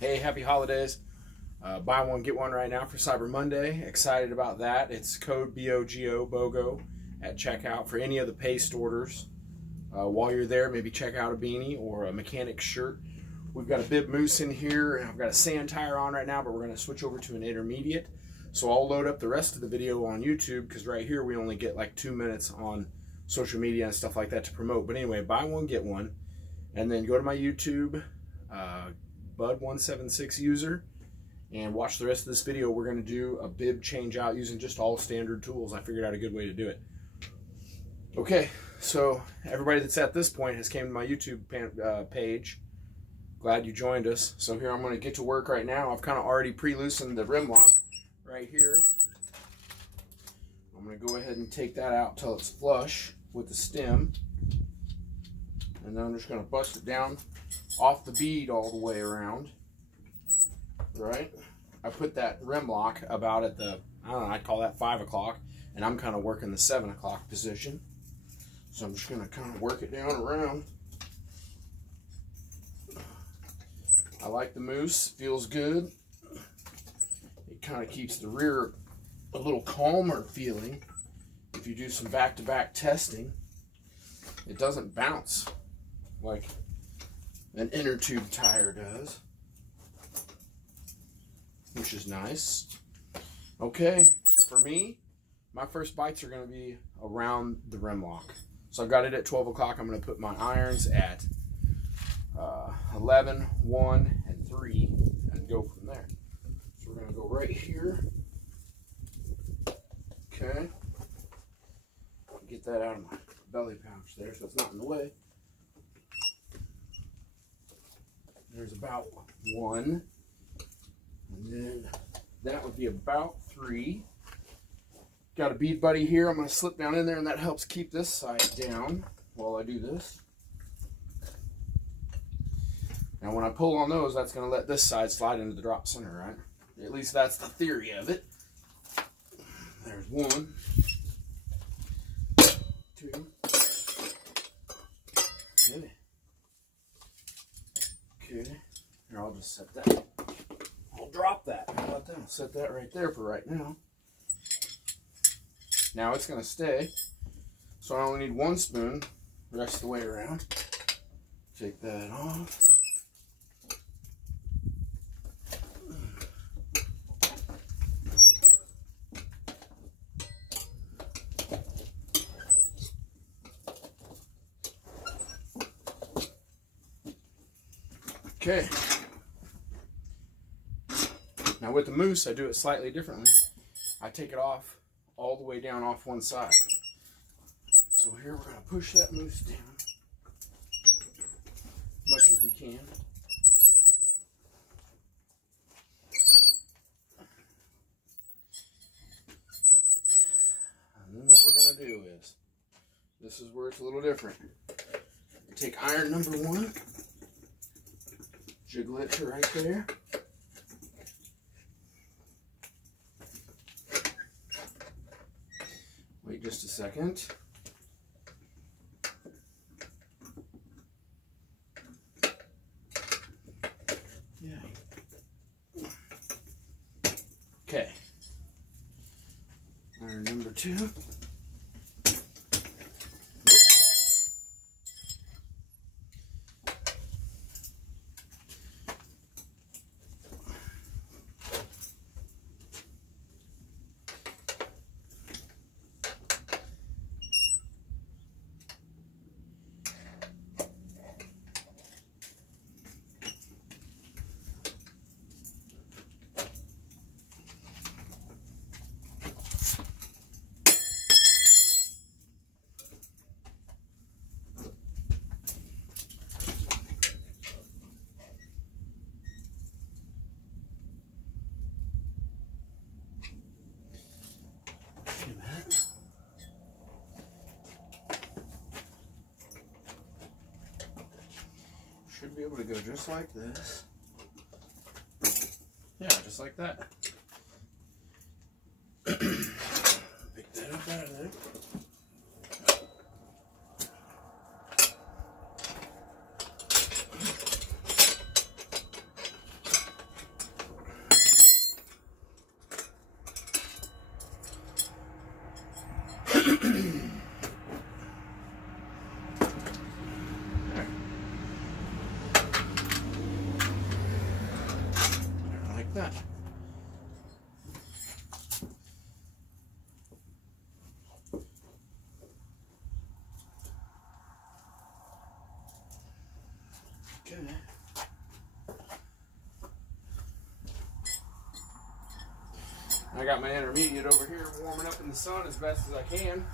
Hey, happy holidays. Buy one, get one right now for Cyber Monday. Excited about that. It's code BOGO, BOGO, at checkout for any of the paste orders. While you're there, maybe check out a beanie or a mechanic shirt. We've got a Bib Mousse in here, and I've got a sand tire on right now, but we're going to switch over to an intermediate. So I'll load up the rest of the video on YouTube, because right here we only get like 2 minutes on social media and stuff like that to promote. But anyway, buy one, get one. And then go to my YouTube, Bud176 user, and watch the rest of this video. We're going to do a bib change out using just all standard tools. I figured out a good way to do it. Okay, so everybody that's at this point has came to my YouTube page. Glad you joined us. So here I'm going to get to work right now. I've kind of already pre-loosened the rim lock right here. I'm going to go ahead and take that out till it's flush with the stem. And then I'm just going to bust it down off the bead all the way around. Right? I put that rim lock about at the, I don't know, I'd call that 5 o'clock. And I'm kind of working the 7 o'clock position. So I'm just going to kind of work it down around. I like the mousse. Feels good. It kind of keeps the rear a little calmer feeling. If you do some back-to-back testing, it doesn't bounce like an inner tube tire does, which is nice. Okay, for me, my first bites are going to be around the rim lock. So I've got it at 12 o'clock. I'm going to put my irons at 11, 1, and 3, and go from there. So we're going to go right here. Okay. Get that out of my belly pouch there so it's not in the way. There's about 1. And then that would be about 3. Got a bead buddy here. I'm going to slip down in there, and that helps keep this side down while I do this. Now when I pull on those, that's going to let this side slide into the drop center, right? At least that's the theory of it. There's 1, 2. Okay. Here, I'll just set that. I'll drop that. How about that? I'll set that right there for right now. Now it's going to stay. So I only need 1 spoon the rest of the way around. Take that off. Okay. Now with the mousse, I do it slightly differently. I take it off all the way down off one side. So here we're going to push that mousse down as much as we can. And then what we're going to do is, this is where it's a little different. Take iron number 1. Jiggle it to right there. Wait just a second. Yeah. Okay. Iron number 2. Should be able to go just like this. Yeah, just like that. Pick that up out of there. that. Okay. I got my intermediate over here warming up in the sun as best as I can.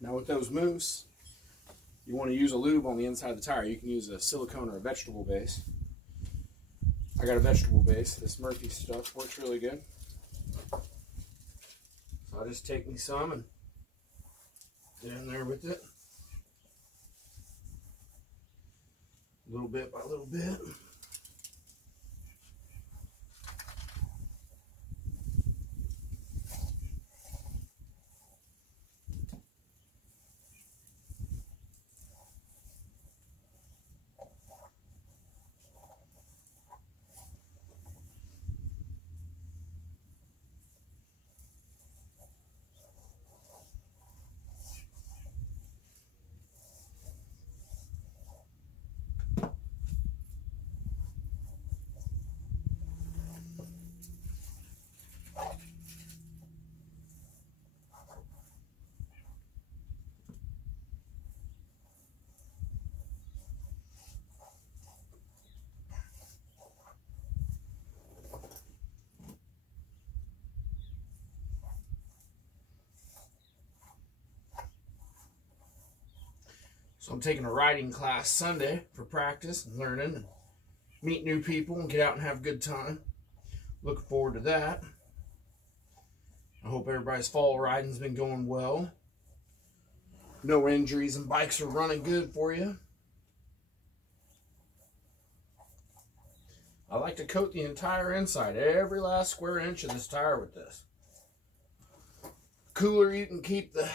Now with those mousse, you want to use a lube on the inside of the tire. You can use a silicone or a vegetable base. I got a vegetable base. This Murphy stuff works really good. So I'll just take me some and get in there with it. Little bit by little bit. So I'm taking a riding class Sunday for practice and learning and meet new people and get out and have a good time. Looking forward to that. I hope everybody's fall riding's been going well. No injuries and bikes are running good for you. I like to coat the entire inside, every last square inch of this tire with this. The cooler you can keep the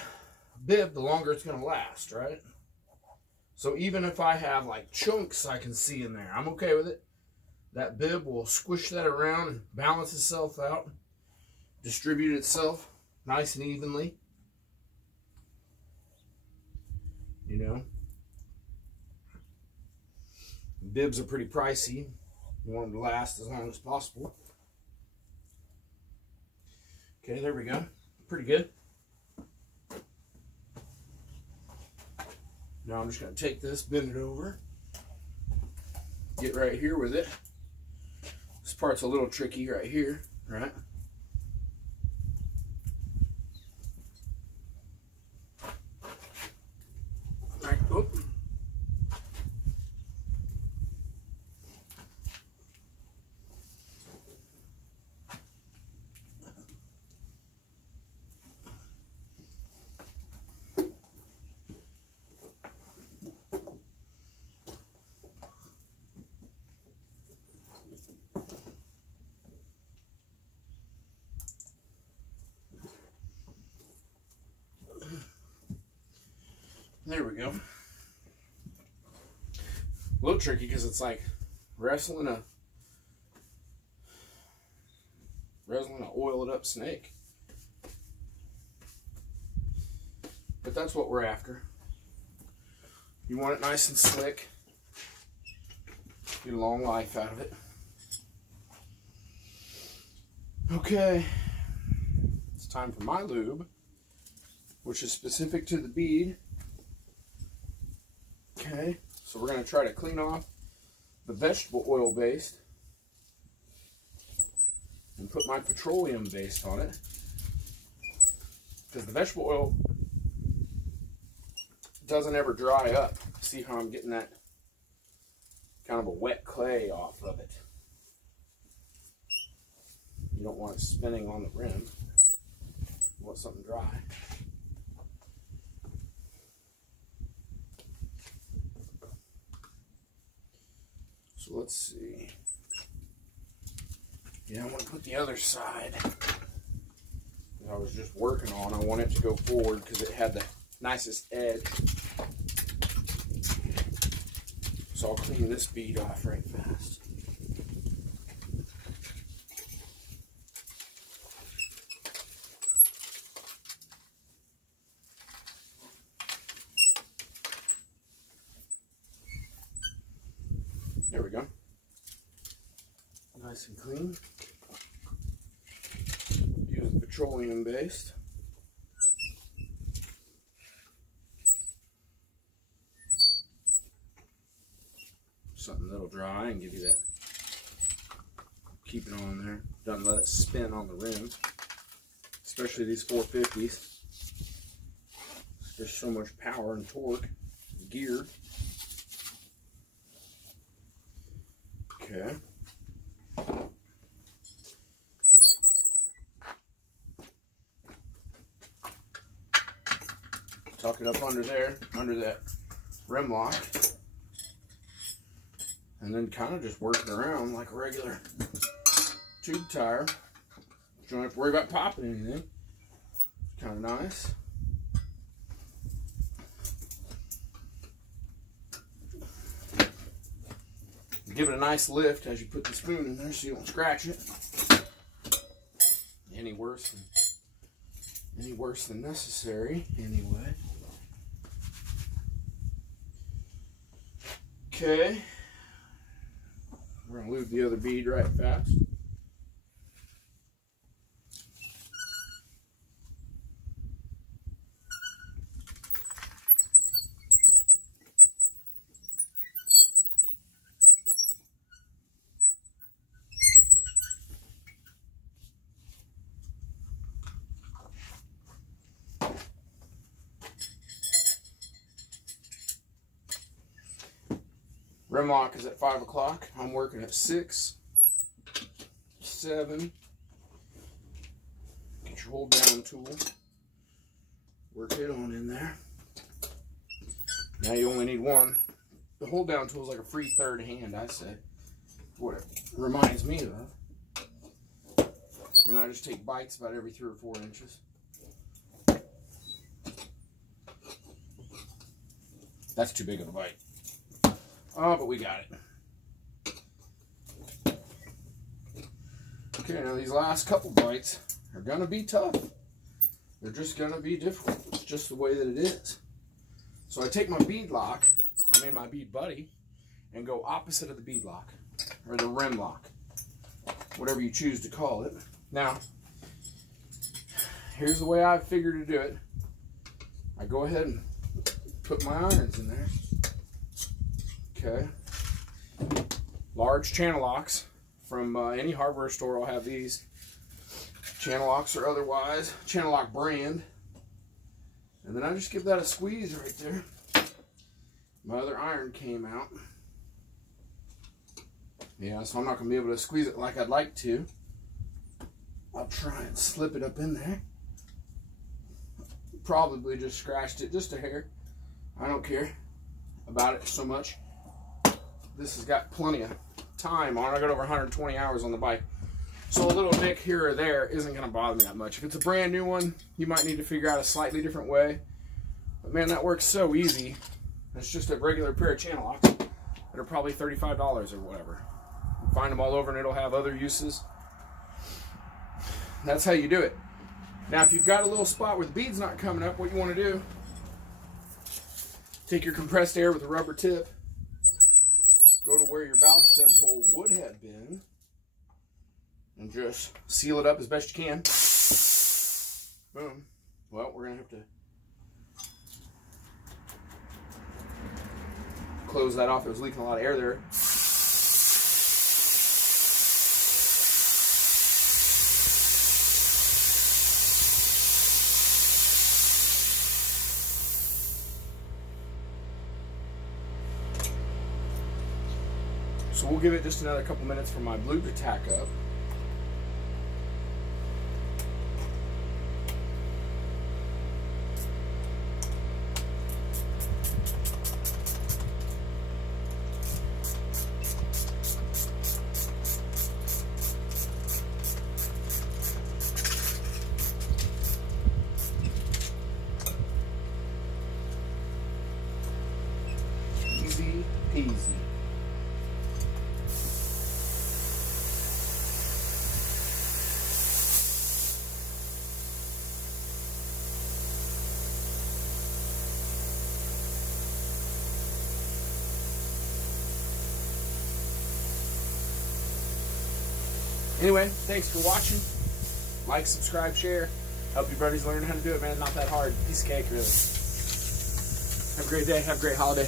bib, the longer it's going to last, right? So even if I have like chunks I can see in there, I'm okay with it. That bib will squish that around and balance itself out, distribute itself nice and evenly. You know, bibs are pretty pricey. You want them to last as long as possible. Okay, there we go. Pretty good. Now I'm just going to take this, bend it over, get right here with it. This part's a little tricky right here, right? All right, oh. There we go. A little tricky because it's like wrestling a oiled up snake. But that's what we're after. You want it nice and slick. Get a long life out of it. Okay. It's time for my lube, which is specific to the bead. Okay, so we're going to try to clean off the vegetable oil base and put my petroleum base on it, because the vegetable oil doesn't ever dry up. See how I'm getting that kind of a wet clay off of it. You don't want it spinning on the rim. You want something dry. So let's see. Yeah, I want to put the other side that I was just working on. I want it to go forward because it had the nicest edge. So I'll clean this bead off right fast. There we go. Nice and clean. Use petroleum based. Something that'll dry and give you that. Keep it on there. Doesn't let it spin on the rim. Especially these 450s. There's so much power and torque. Gear. Okay. Tuck it up under there, under that rim lock. And then kind of just work it around like a regular tube tire. You don't have to worry about popping anything. It's kind of nice. Give it a nice lift as you put the spoon in there so you don't scratch it. Any worse than necessary, anyway. Okay. We're gonna lube the other bead right fast. Rim lock is at 5 o'clock. I'm working at 6, 7. Get your hold down tool. Work it on in there. Now you only need one. The hold down tool is like a free third hand, I say. What it reminds me of. And I just take bites about every 3 or 4 inches. That's too big of a bite. Oh, but we got it. Okay, now these last couple bites are going to be tough. They're just going to be difficult. It's just the way that it is. So I take my bead lock, my bead buddy, and go opposite of the bead lock, or the rim lock, whatever you choose to call it. Now, here's the way I've figured to do it. I go ahead and put my irons in there. Okay, large channel locks from any hardware store will have these. Channel locks or otherwise, channel lock brand. And then I just give that a squeeze right there. My other iron came out. Yeah, so I'm not going to be able to squeeze it like I'd like to. I'll try and slip it up in there. Probably just scratched it just a hair. I don't care about it so much. This has got plenty of time on it. I got over 120 hours on the bike. So a little nick here or there isn't going to bother me that much. If it's a brand new one, you might need to figure out a slightly different way. But man, that works so easy. It's just a regular pair of channel locks that are probably $35 or whatever. You find them all over and it'll have other uses. That's how you do it. Now if you've got a little spot where the bead's not coming up, what you want to do, take your compressed air with a rubber tip, go to where your valve stem hole would have been, and just seal it up as best you can. Boom. Well, we're going to have to close that off. It was leaking a lot of air there. So we'll give it just another couple minutes for my blue to tack up. Easy peasy. Anyway, thanks for watching. Like, subscribe, share. Help your buddies learn how to do it, man. Not that hard. Piece of cake, really. Have a great day. Have a great holiday.